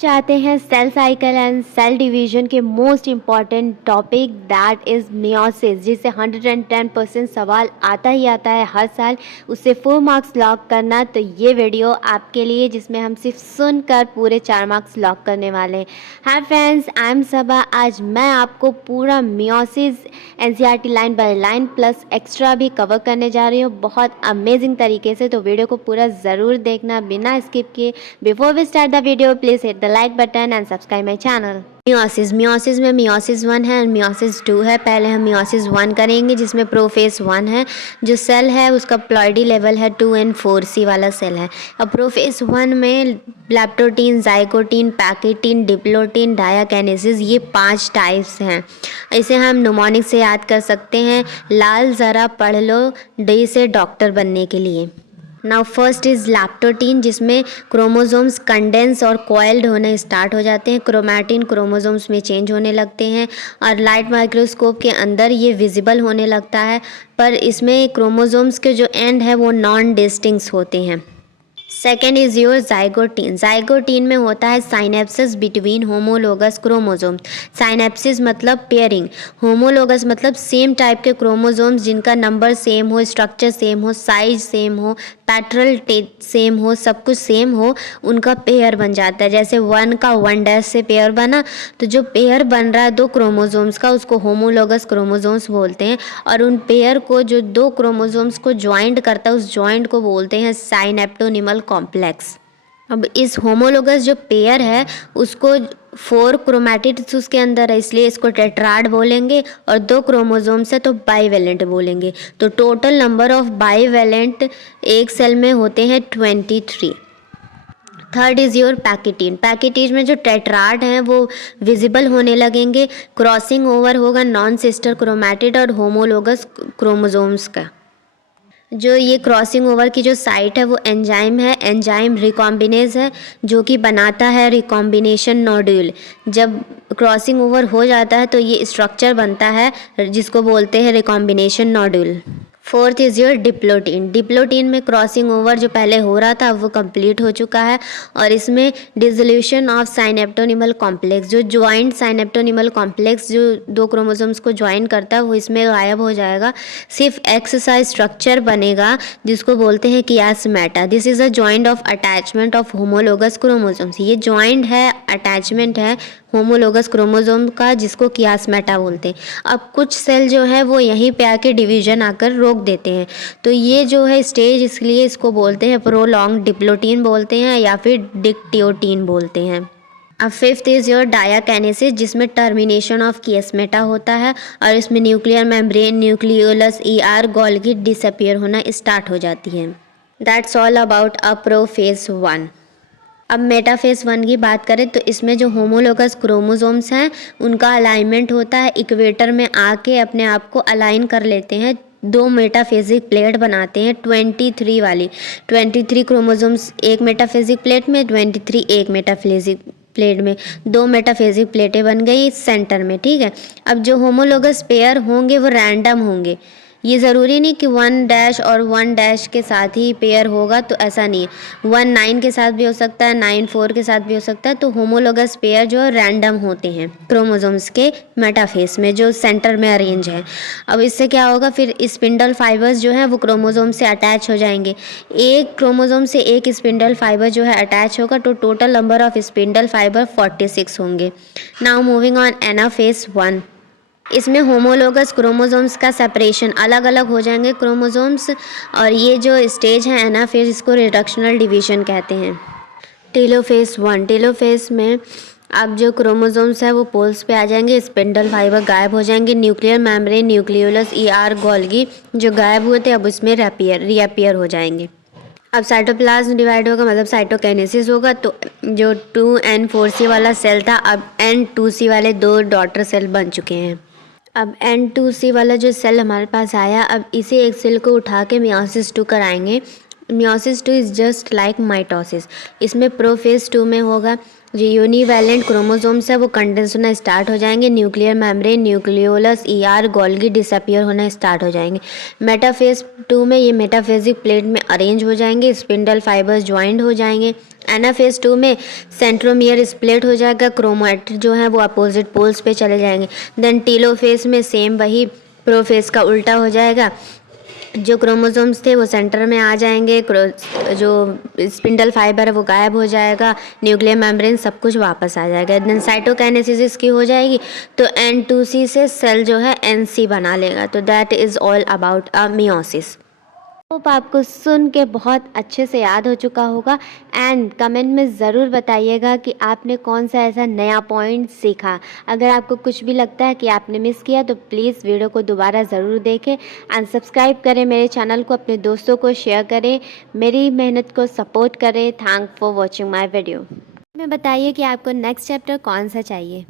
चाहते हैं cell cycle and cell division के most important topic that is meiosis, जिससे 110% सवाल आता ही आता है हर साल, उससे 4 मार्क्स लॉक करना। तो ये वीडियो आपके लिए जिसमें हम सिर्फ सुनकर पूरे 4 मार्क्स लॉक करने वाले हैं। हाय फ्रेंड्स, आई एम सबा। आज मैं आपको पूरा meiosis NCERT line by line plus extra भी कवर करने जा रही हूँ बहुत अमेजिंग तरीके से। तो वीडियो को पूरा ज़रूर देखना बिना स्किप किए। Before we start the video please hit the like button and subscribe my channel. Meiosis में मियोसिस 1 है और मियोसिस 2 है। पहले हम मियोसिस 1 करेंगे जिसमें प्रोफेस 1 है। जो सेल है उसका प्लॉइडी लेवल है 2 and 4C वाला सेल है। अब प्रोफेस 1 में लेप्टोटीन, जाइगोटीन, पैकेटीन, डिप्लोटीन, डायाकिनेसिस, ये 5 टाइप्स हैं। इसे हम न्यूमोनिक से याद कर सकते हैं। लाल ज़रा पढ़ लो डी से डॉक्टर बनने के लिए। नाउ फर्स्ट इज़ लैप्टोटीन, जिसमें क्रोमोसोम्स कंडेंस और कॉइल्ड होने स्टार्ट हो जाते हैं। क्रोमैटिन क्रोमोसोम्स में चेंज होने लगते हैं और लाइट माइक्रोस्कोप के अंदर ये विजिबल होने लगता है, पर इसमें क्रोमोसोम्स के जो एंड है वो नॉन डिस्टिंक्ट होते हैं। Second is your zygotene. Zygotene में होता है synapsis between homologous chromosome. Synapsis मतलब पेयरिंग, होमोलोगस मतलब सेम टाइप के क्रोमोसोम्स जिनका नंबर सेम हो, स्ट्रक्चर सेम हो, साइज सेम हो, पैटर्नल सेम हो, सब कुछ सेम हो, उनका पेयर बन जाता है। जैसे 1 का 1' से पेयर बना, तो जो पेयर बन रहा है 2 क्रोमोसोम्स का उसको होमोलोगस क्रोमोसोम्स बोलते हैं, और उन पेयर को जो 2 क्रोमोसोम्स को ज्वाइंट करता है उस ज्वाइंट को बोलते हैं साइनेप्टोनिमल कॉम्प्लेक्स। अब इस होमोलोगस जो पेयर है उसको 4 क्रोमैटिड्स उसके अंदर है, इसलिए इसको टेट्राड बोलेंगे, और 2 क्रोमोसोम्स है तो बाईवेलेंट बोलेंगे। तो टोटल नंबर ऑफ बाईवेलेंट एक सेल में होते हैं 23। Third is your pachytene. Pachytene में जो टेट्राड हैं वो विजिबल होने लगेंगे। क्रॉसिंग ओवर होगा नॉन सिस्टर क्रोमैटिड और होमोलोगस क्रोमोसोम्स का। जो ये क्रॉसिंग ओवर की जो साइट है वो एंजाइम है, एंजाइम रिकॉम्बिनेज है, जो कि बनाता है रिकॉम्बिनेशन नोड्यूल। जब क्रॉसिंग ओवर हो जाता है तो ये स्ट्रक्चर बनता है जिसको बोलते हैं recombination nodule. Fourth is your diplotene. Diplotene में क्रॉसिंग ओवर जो पहले हो रहा था वो कंप्लीट हो चुका है, और इसमें डिसोल्यूशन ऑफ साइनेप्टोनिमल कॉम्प्लेक्स, जो ज्वाइंट साइनेप्टोनिमल कॉम्प्लेक्स जो 2 क्रोमोसोम्स को ज्वाइन करता है वो इसमें गायब हो जाएगा। सिर्फ एक्स सा स्ट्रक्चर बनेगा जिसको बोलते हैं chiasmata. This is a joint of attachment of homologous chromosomes. ये जॉइंट है, अटैचमेंट है होमोलोगस क्रोमोसोम का, जिसको कियासमेटा बोलते हैं। अब कुछ सेल जो है वो यहीं पे आके डिवीजन आकर रोक देते हैं, तो ये जो है स्टेज, इसलिए इसको बोलते हैं प्रोलॉन्ग डिप्लोटीन बोलते हैं या फिर डिक्टियोटीन बोलते हैं। अब फिफ्थ इज़ योर डायाकिनेसिस, जिसमें टर्मिनेशन ऑफ कियासमेटा होता है और इसमें nuclear membrane, nucleolus, Golgi disappear होना स्टार्ट हो जाती है। That's all about a prophase 1। अब मेटाफेज 1 की बात करें तो इसमें जो होमोलोगस क्रोमोसोम्स हैं उनका अलाइनमेंट होता है, इक्वेटर में आके अपने आप को अलाइन कर लेते हैं, 2 मेटाफेजिक प्लेट बनाते हैं 23 वाली। 23 क्रोमोसोम्स एक मेटाफेजिक प्लेट में, 23 एक मेटाफेजिक प्लेट में, 2 मेटाफेजिक प्लेटें बन गई सेंटर में, ठीक है। अब जो होमोलोगस पेयर होंगे वो रैंडम होंगे। ये ज़रूरी नहीं कि 1' और 1' के साथ ही पेयर होगा, तो ऐसा नहीं है। 1 9 के साथ भी हो सकता है, 9 4 के साथ भी हो सकता है। तो होमोलोगस पेयर जो रैंडम होते हैं क्रोमोसोम्स के मेटाफेस में जो सेंटर में अरेंज है। अब इससे क्या होगा, फिर स्पिंडल फाइबर्स जो हैं वो क्रोमोसोम से अटैच हो जाएंगे। एक क्रोमोसोम से एक स्पिंडल फाइबर जो है अटैच होगा, तो total number of spindle fibre 46 होंगे। Now moving on anaphase 1। इसमें होमोलोगस क्रोमोसोम्स का सेपरेशन, अलग अलग हो जाएंगे क्रोमोसोम्स, और ये जो स्टेज है एनाफेज, इसको रिडक्शनल डिवीजन कहते हैं। टेलोफेज 1। टेलोफेज में अब जो क्रोमोसोम्स है वो पोल्स पे आ जाएंगे, स्पिंडल फाइबर गायब हो जाएंगे, न्यूक्लियर मेम्ब्रेन, न्यूक्लियोलस, गोल्गी जो गायब हुए थे अब इसमें रीअपियर हो जाएंगे। अब साइटोप्लाज्म डिवाइड होगा, मतलब साइटोकाइनेसिस होगा, तो जो 2 and 4C वाला सेल था अब N2C वाले 2 डॉटर सेल बन चुके हैं। अब N2C वाला जो सेल हमारे पास आया, अब इसी एक सेल को उठा के मियोसिस 2 कराएंगे। Meiosis 2 is just like mitosis. इसमें प्रोफेज 2 में होगा जो यूनिवैलेंट क्रोमोसोम्स है वो कंडेंस होना स्टार्ट हो जाएंगे, nuclear membrane, nucleolus, ER, Golgi disappear होना स्टार्ट हो जाएंगे। मेटाफेज 2 में ये मेटाफेजिक प्लेट में अरेंज हो जाएंगे, स्पिंडल फाइबर्स ज्वाइंट हो जाएंगे। एनाफेज 2 में सेंट्रोमियर स्प्लिट हो जाएगा, क्रोमैटिड जो है वो अपोजिट पोल्स पे चले जाएंगे। देन टीलोफेज में सेम वही प्रोफेज का उल्टा हो जाएगा, जो क्रोमोसोम्स थे वो सेंटर में आ जाएंगे, जो स्पिंडल फाइबर है वो गायब हो जाएगा, न्यूक्लियर मेम्ब्रेन सब कुछ वापस आ जाएगा। देन साइटोकाइनेसिस इसकी हो जाएगी तो N2C से सेल जो है NC बना लेगा। तो that is all about a meiosis. Hope आपको सुन के बहुत अच्छे से याद हो चुका होगा। एंड कमेंट में ज़रूर बताइएगा कि आपने कौन सा ऐसा नया पॉइंट सीखा। अगर आपको कुछ भी लगता है कि आपने मिस किया तो प्लीज़ वीडियो को दोबारा ज़रूर देखें एंड सब्सक्राइब करें मेरे चैनल को, अपने दोस्तों को शेयर करें, मेरी मेहनत को सपोर्ट करें। Thank for watching my video. में बताइए कि आपको नेक्स्ट चैप्टर कौन सा चाहिए।